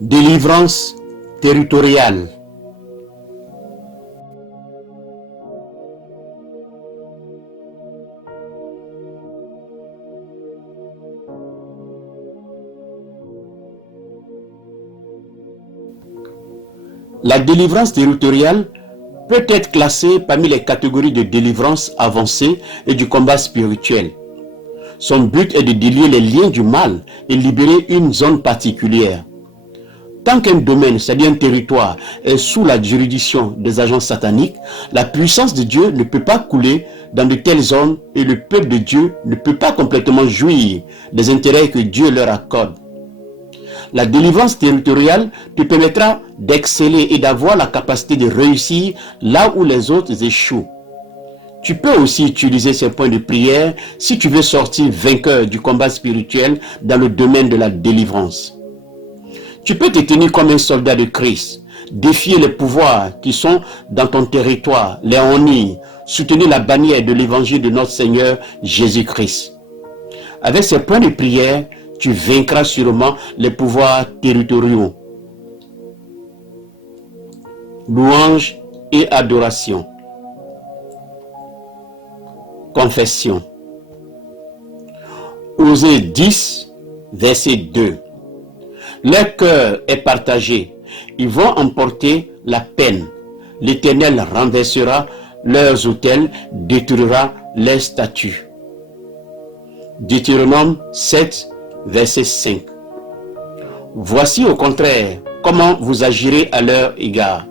Délivrance territoriale. La délivrance territoriale peut être classée parmi les catégories de délivrance avancée et du combat spirituel. Son but est de délier les liens du mal et libérer une zone particulière. Tant qu'un domaine, c'est-à-dire un territoire, est sous la juridiction des agents sataniques, la puissance de Dieu ne peut pas couler dans de telles zones et le peuple de Dieu ne peut pas complètement jouir des intérêts que Dieu leur accorde. La délivrance territoriale te permettra d'exceller et d'avoir la capacité de réussir là où les autres échouent. Tu peux aussi utiliser ces points de prière si tu veux sortir vainqueur du combat spirituel dans le domaine de la délivrance. Tu peux te tenir comme un soldat de Christ, défier les pouvoirs qui sont dans ton territoire, les honnir, soutenir la bannière de l'évangile de notre Seigneur Jésus-Christ. Avec ces points de prière, tu vaincras sûrement les pouvoirs territoriaux. Louange et adoration. Confession. Osée 10, verset 2. Leur cœur est partagé. Ils vont emporter la peine. L'Éternel renversera leurs autels, détruira leurs statues. Deutéronome 7, verset 5. Voici au contraire comment vous agirez à leur égard.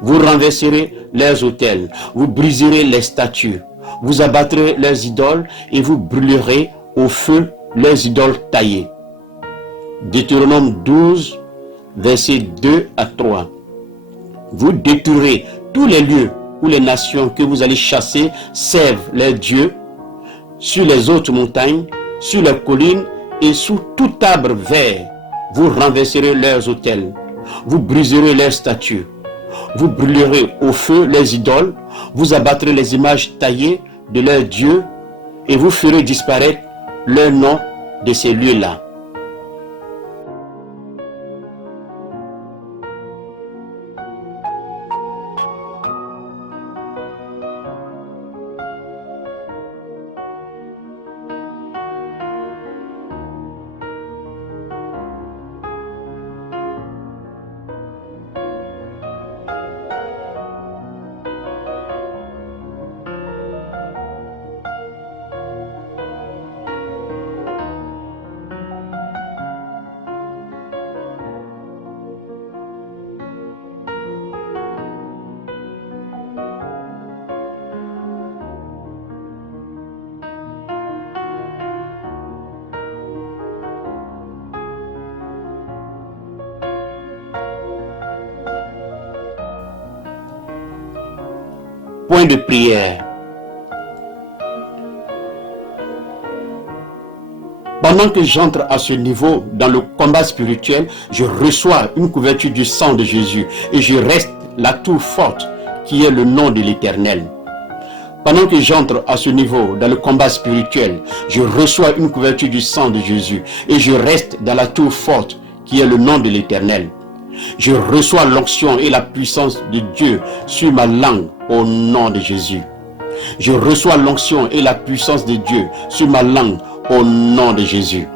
Vous renverserez leurs autels, vous briserez les statues, vous abattrez leurs idoles et vous brûlerez au feu leurs idoles taillées. Deutéronome 12, versets 2 à 3. Vous détruirez tous les lieux où les nations que vous allez chasser servent leurs dieux, sur les hautes montagnes, sur les collines et sous tout arbre vert. Vous renverserez leurs autels, vous briserez leurs statues, vous brûlerez au feu les idoles, vous abattrez les images taillées de leurs dieux et vous ferez disparaître leur nom de ces lieux-là. Point de prière. Pendant que j'entre à ce niveau dans le combat spirituel, je reçois une couverture du sang de Jésus et je reste la tour forte qui est le nom de l'Éternel. Pendant que j'entre à ce niveau dans le combat spirituel, je reçois une couverture du sang de Jésus et je reste dans la tour forte qui est le nom de l'Éternel. Je reçois l'onction et la puissance de Dieu sur ma langue au nom de Jésus. Je reçois l'onction et la puissance de Dieu sur ma langue au nom de Jésus.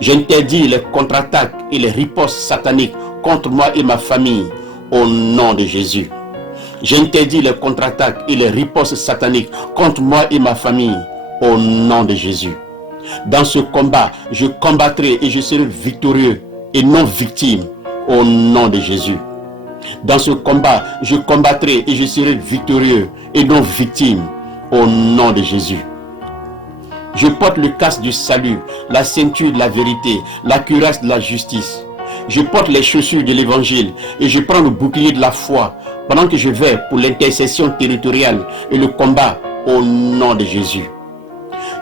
J'interdis les contre-attaques et les ripostes sataniques contre moi et ma famille au nom de Jésus. J'interdis les contre-attaques et les ripostes sataniques contre moi et ma famille au nom de Jésus. Dans ce combat, je combattrai et je serai victorieux et non victime au nom de Jésus. Dans ce combat, je combattrai et je serai victorieux et non victime au nom de Jésus. Je porte le casque du salut, la ceinture de la vérité, la cuirasse de la justice. Je porte les chaussures de l'évangile et je prends le bouclier de la foi pendant que je vais pour l'intercession territoriale et le combat au nom de Jésus.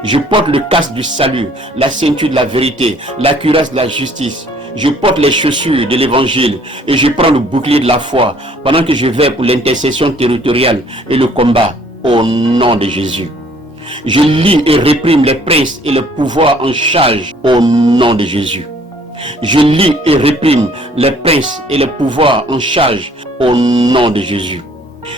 Je porte le casque du salut, la ceinture de la vérité, la cuirasse de la justice. Je porte les chaussures de l'évangile et je prends le bouclier de la foi pendant que je vais pour l'intercession territoriale et le combat au nom de Jésus. Je lis et réprime les princes et les pouvoirs en charge au nom de Jésus. Je lis et réprime les princes et les pouvoirs en charge au nom de Jésus.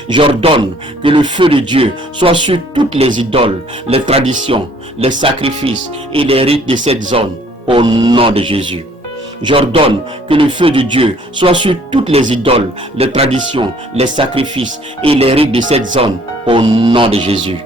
J'ordonne que le feu de Dieu soit sur toutes les idoles, les traditions, les sacrifices et les rites de cette zone au nom de Jésus. J'ordonne que le feu de Dieu soit sur toutes les idoles, les traditions, les sacrifices et les rites de cette zone au nom de Jésus.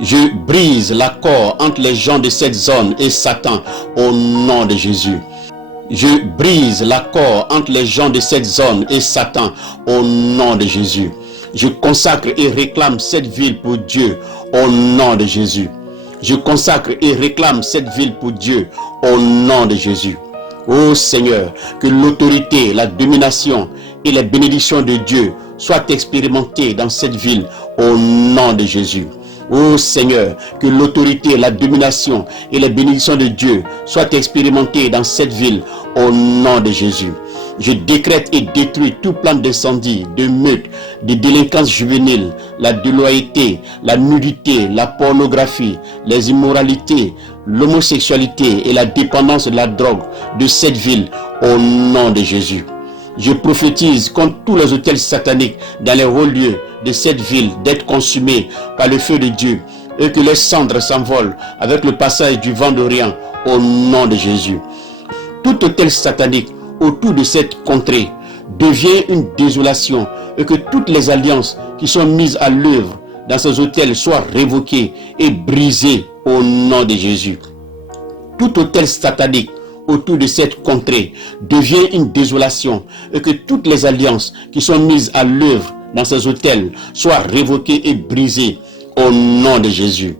Je brise l'accord entre les gens de cette zone et Satan au nom de Jésus. Je brise l'accord entre les gens de cette zone et Satan au nom de Jésus. Je consacre et réclame cette ville pour Dieu au nom de Jésus. Je consacre et réclame cette ville pour Dieu au nom de Jésus. Ô Seigneur, que l'autorité, la domination et les bénédictions de Dieu soient expérimentées dans cette ville au nom de Jésus. Ô Seigneur, que l'autorité, la domination et les bénédictions de Dieu soient expérimentées dans cette ville au nom de Jésus. Je décrète et détruis tout plan d'incendie, de meurtre, de délinquance juvénile, la déloyauté, la nudité, la pornographie, les immoralités, l'homosexualité et la dépendance de la drogue de cette ville au nom de Jésus. Je prophétise contre tous les autels sataniques dans les hauts lieux de cette ville d'être consumés par le feu de Dieu et que les cendres s'envolent avec le passage du vent d'Orient au nom de Jésus. Tout autel satanique autour de cette contrée devient une désolation et que toutes les alliances qui sont mises à l'œuvre dans ces autels soient révoquées et brisées au nom de Jésus. Tout autel satanique autour de cette contrée devient une désolation et que toutes les alliances qui sont mises à l'œuvre dans ces autels soient révoquées et brisées au nom de Jésus.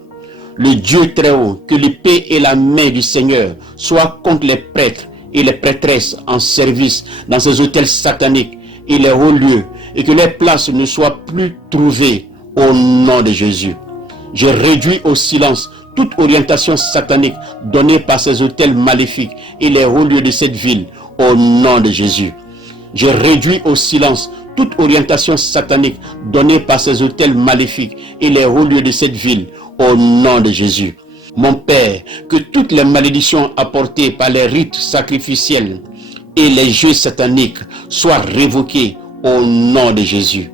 Le Dieu très haut, que l'épée et la main du Seigneur soient contre les prêtres et les prêtresses en service dans ces autels sataniques et les hauts lieux et que les places ne soient plus trouvées au nom de Jésus. Je réduis au silence toute orientation satanique donnée par ces autels maléfiques et les hauts lieux de cette ville au nom de Jésus. Je réduis au silence toute orientation satanique donnée par ces autels maléfiques et les hauts lieux de cette ville au nom de Jésus. Mon Père, que toutes les malédictions apportées par les rites sacrificiels et les jeux sataniques soient révoquées au nom de Jésus.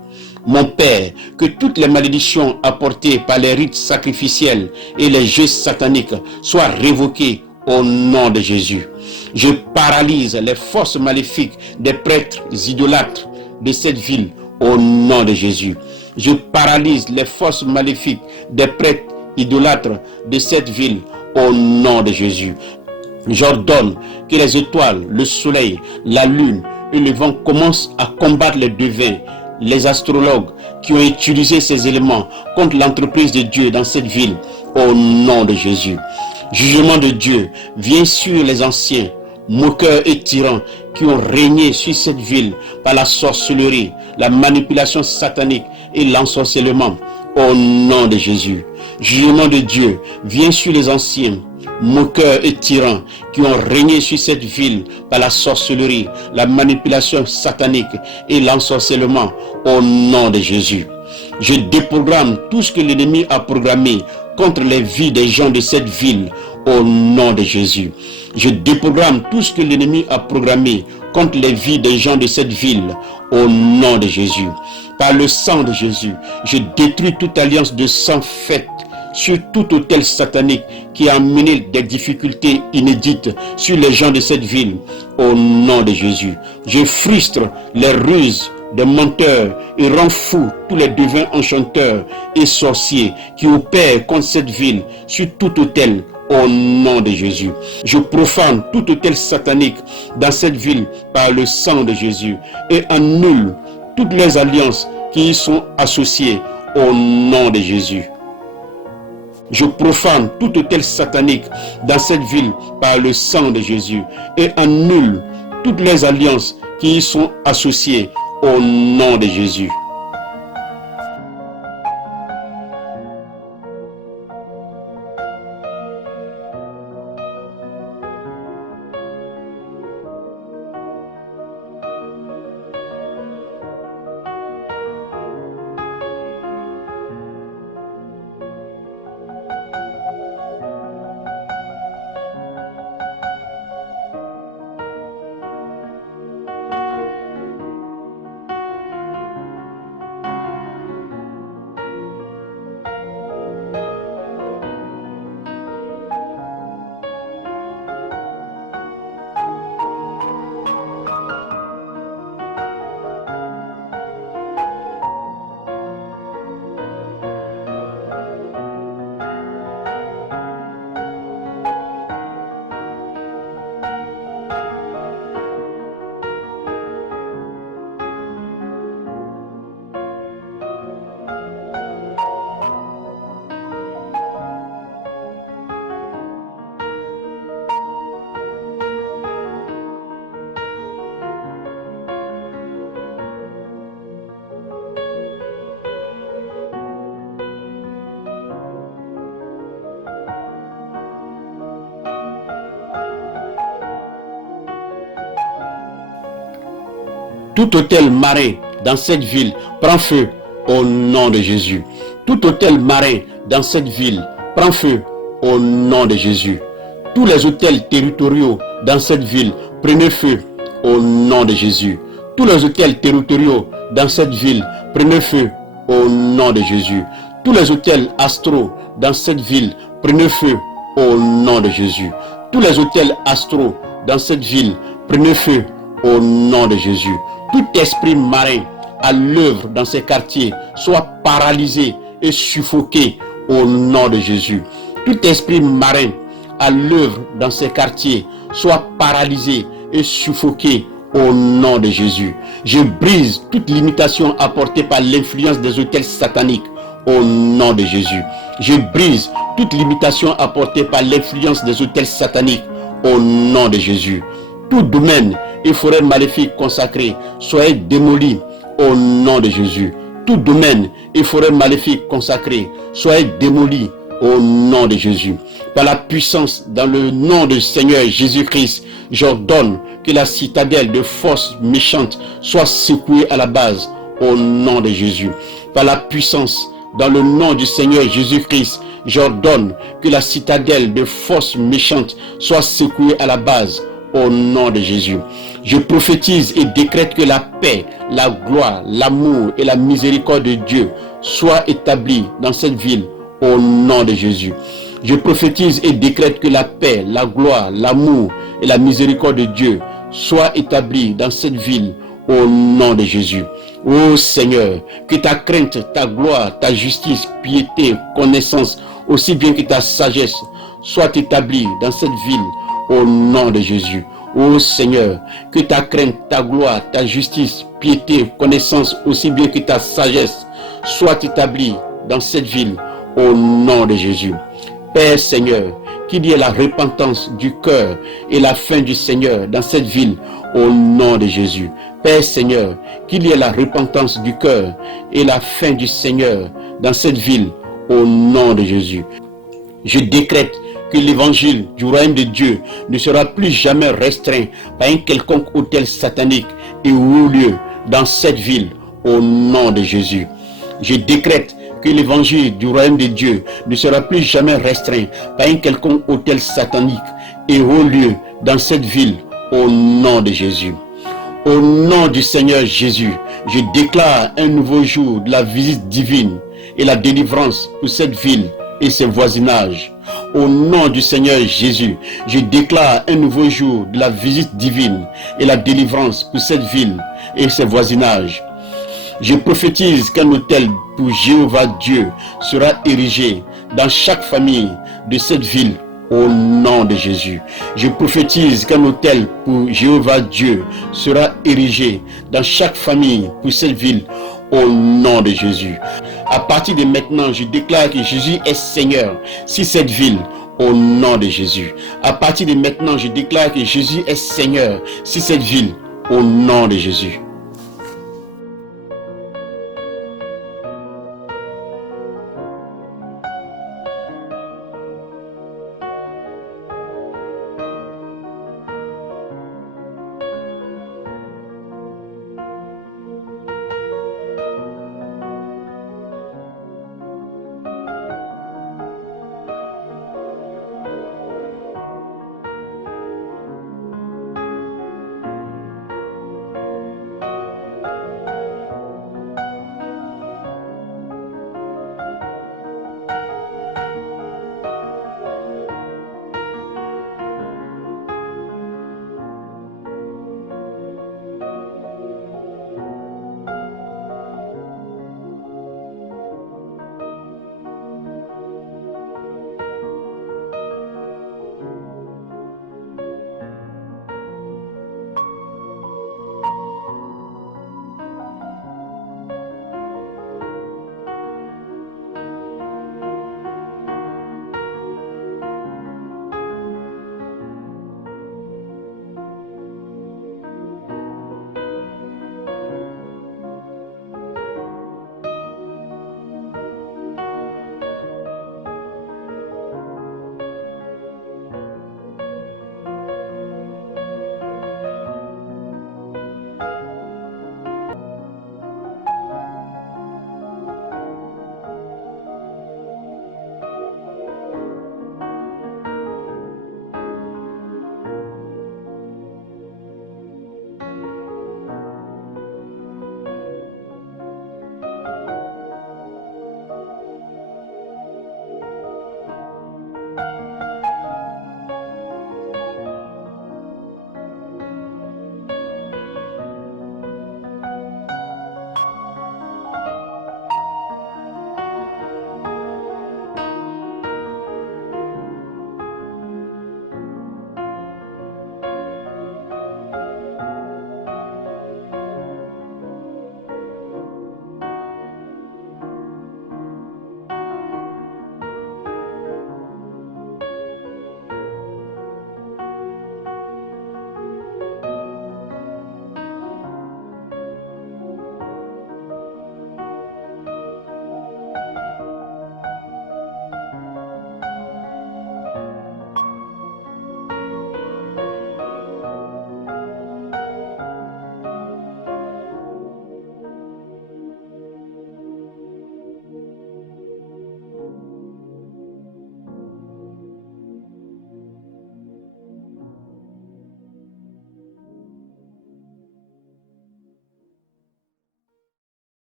Mon Père, que toutes les malédictions apportées par les rites sacrificiels et les jeux sataniques soient révoquées au nom de Jésus. Je paralyse les forces maléfiques des prêtres idolâtres de cette ville au nom de Jésus. Je paralyse les forces maléfiques des prêtres idolâtres de cette ville au nom de Jésus. J'ordonne que les étoiles, le soleil, la lune et le vent commencent à combattre les devins, les astrologues qui ont utilisé ces éléments contre l'entreprise de Dieu dans cette ville au nom de Jésus. Jugement de Dieu vient sur les anciens, moqueurs et tyrans qui ont régné sur cette ville par la sorcellerie, la manipulation satanique et l'ensorcellement au nom de Jésus. Jugement de Dieu vient sur les anciens, moqueurs et tyrans qui ont régné sur cette ville par la sorcellerie, la manipulation satanique et l'ensorcellement au nom de Jésus. Je déprogramme tout ce que l'ennemi a programmé contre les vies des gens de cette ville au nom de Jésus. Je déprogramme tout ce que l'ennemi a programmé contre les vies des gens de cette ville, au nom de Jésus. Par le sang de Jésus, je détruis toute alliance de sang faite sur tout autel satanique qui a amené des difficultés inédites sur les gens de cette ville, au nom de Jésus. Je frustre les ruses des menteurs et rends fou tous les devins enchanteurs et sorciers qui opèrent contre cette ville sur tout autel, au nom de Jésus. Je profane tout autel satanique dans cette ville par le sang de Jésus et annule toutes les alliances qui y sont associées, au nom de Jésus. Je profane tout autel satanique dans cette ville par le sang de Jésus et annule toutes les alliances qui y sont associées, au nom de Jésus. Tout autel marin dans cette ville prend feu au nom de Jésus. Tout autel marin dans cette ville prend feu au nom de Jésus. Tous les hôtels territoriaux dans cette ville prenez feu au nom de Jésus. Tous les hôtels territoriaux dans cette ville prenez feu au nom de Jésus. Tous les hôtels astraux dans cette ville prenez feu au nom de Jésus. Tous les hôtels astraux dans cette ville prenez feu au nom de Jésus. Tout esprit marin à l'œuvre dans ces quartiers soit paralysé et suffoqué au nom de Jésus. Tout esprit marin à l'œuvre dans ces quartiers soit paralysé et suffoqué au nom de Jésus. Je brise toute limitation apportée par l'influence des hôtels sataniques au nom de Jésus. Je brise toute limitation apportée par l'influence des hôtels sataniques au nom de Jésus. Tout domaine et forêt maléfique consacrée soient démolis au nom de Jésus. Tout domaine et forêt maléfique consacrée soient démolis au nom de Jésus. Par la puissance dans le nom du Seigneur Jésus-Christ, j'ordonne que la citadelle de forces méchantes soit secouée à la base au nom de Jésus. Par la puissance dans le nom du Seigneur Jésus-Christ, j'ordonne que la citadelle de forces méchantes soit secouée à la base au nom de Jésus. Je prophétise et décrète que la paix, la gloire, l'amour et la miséricorde de Dieu soient établis dans cette ville au nom de Jésus. Je prophétise et décrète que la paix, la gloire, l'amour et la miséricorde de Dieu soient établis dans cette ville au nom de Jésus. Ô Seigneur, que ta crainte, ta gloire, ta justice, piété, connaissance, aussi bien que ta sagesse soient établies dans cette ville au nom de Jésus. Ô Seigneur, que ta crainte, ta gloire, ta justice, piété, connaissance, aussi bien que ta sagesse soient établies dans cette ville au nom de Jésus. Père Seigneur, qu'il y ait la repentance du cœur et la fin du Seigneur dans cette ville au nom de Jésus. Père Seigneur, qu'il y ait la repentance du cœur et la fin du Seigneur dans cette ville au nom de Jésus. Je décrète que l'évangile du royaume de Dieu ne sera plus jamais restreint par un quelconque autel satanique et haut lieu dans cette ville au nom de Jésus. Je décrète que l'évangile du royaume de Dieu ne sera plus jamais restreint par un quelconque hôtel satanique et haut lieu dans cette ville au nom de Jésus. Au nom du Seigneur Jésus, je déclare un nouveau jour de la visite divine et la délivrance pour cette ville et ses voisinages. Au nom du Seigneur Jésus, je déclare un nouveau jour de la visite divine et la délivrance pour cette ville et ses voisinages. Je prophétise qu'un autel pour Jéhovah Dieu sera érigé dans chaque famille de cette ville au nom de Jésus. Je prophétise qu'un autel pour Jéhovah Dieu sera érigé dans chaque famille pour cette ville au nom de Jésus. À partir de maintenant, je déclare que Jésus est Seigneur sur cette ville au nom de Jésus. À partir de maintenant, je déclare que Jésus est Seigneur sur cette ville au nom de Jésus.